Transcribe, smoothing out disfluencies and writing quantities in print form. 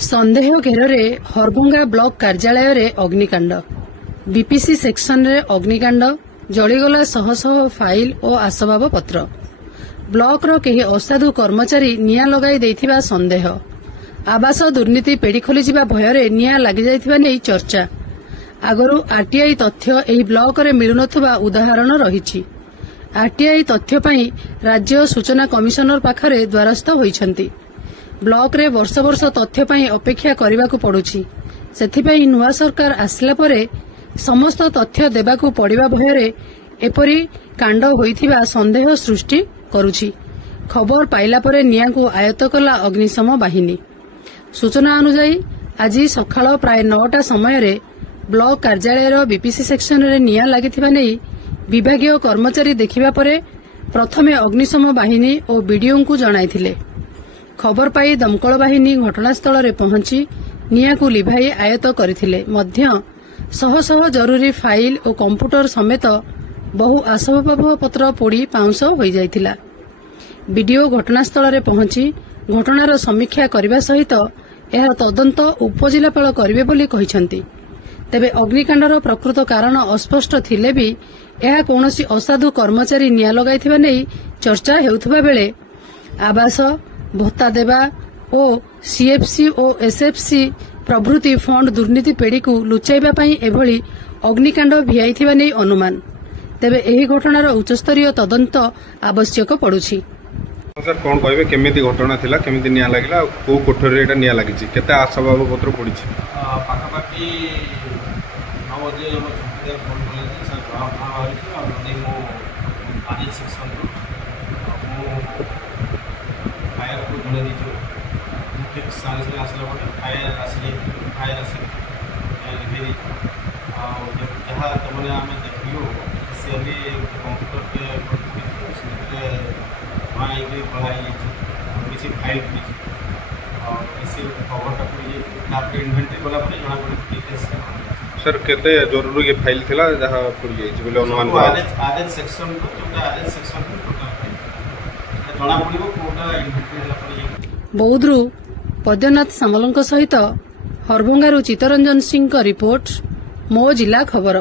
सन्देह घेर हरभंगा ब्लॉक कार्यालय रे अग्निकांड बीपीसी सेक्शन रे अग्निकांड जलीगला शह शह फाइल और आसबाब पत्र ब्लॉक रो केही असाधु कर्मचारी निया लगाई देथिबा संदेह आवास दुर्नीति पेड़ी खोली जिबा भयरे निया लागि जायथिबा नै चर्चा आगरु आरटीआई तथ्य एही ब्लॉक रे मिलुनथबा उदाहरण रहिछि। आरटीआई तथ्य पई राज्य सूचना कमिशनर पाखरे द्वारस्थ होइछन्ति। ब्लॉक रे वर्ष वर्ष तथ्य पई अपेक्षा करबाकू पड़ुछि। सेथिपई नुआ सरकार आसला परे समस्त तथ्य देबाकू पड़िबा भयरे एपरी कांड होइथिबा संदेह सृष्टि करुछि। खबर पाइला परे नियाकू आयत्त कला अग्निशम बाहिनी। सूचना अनुसार आज सकाळ प्राय 9टा समय रे ब्लॉक कार्यालय बीपीसी सेक्शन रे निया लागिथिबा नै विभागीय कर्मचारी देखिबा परे प्रथमे अग्निशम बाहिनी और बीडीओ को जणाइथिले। खबर पाई दमकल बाहिनी घटनास्थल रे पहुंची नियाकू लिभाई आयत्त करथिले मध्य शह शह जरूरी फाइल और कंप्यूटर समेत बहु आसबाब पत्र पोड़ी पाउंस होई जाइथिला। बीडीओ घटनास्थल रे पहुंची घटनार समीक्षा करबा सहित एहार तदंत उपजिलापाल करिवे बोली कहिसंती। तेबे अग्निकांडर प्रकृत कारण अस्पष्ट थिले भी एहा कोनोसी असाधु कर्मचारी निया लगाइथिबा नै चर्चा हेउथबा बेले आवास भत्ता देवा और सीएफसी और एसएफसी प्रभृति फंड दुर्नीति पेड़ी को लुचाइबा पई एभली अग्निकांड भियाइथिबा नै अनुमान। तेबे एही घटनार उच्चस्तरीय तदंत आवश्यक पड़ुछि। सर कोन कहबे केमिति घटना थिला केमिति निया लागिला को कोठरी रे एटा निया लागिछि केते आसबाब पत्र पड़िछि पाखापाखि 9 बजे हम छुट्टी फोन कले सर भाव आइछि और नदी मो आदित सेक्शन फायर को जणे दिछु मुख्य स्थान से आसला बटे फायर आसी लिभे और जहाँ तमने आम देखिलु से कंप्यूटर के माई बढ़ाई किसी फाइल और इसी खबरटा पड़ी इन्वेंटरी गला जना पड़े। सर केते जरूरी के फाइल थिला जहाँ पड़ी बोले अनुमान आदेश सेक्शन आदेश सेक्शन जना पड़ो कोटा इन्वेंटरी। बौद्धरू पद्यनाथ सामल सहित हरभंगारू चित्तरंजन सिंह रिपोर्ट मो जिला खबर।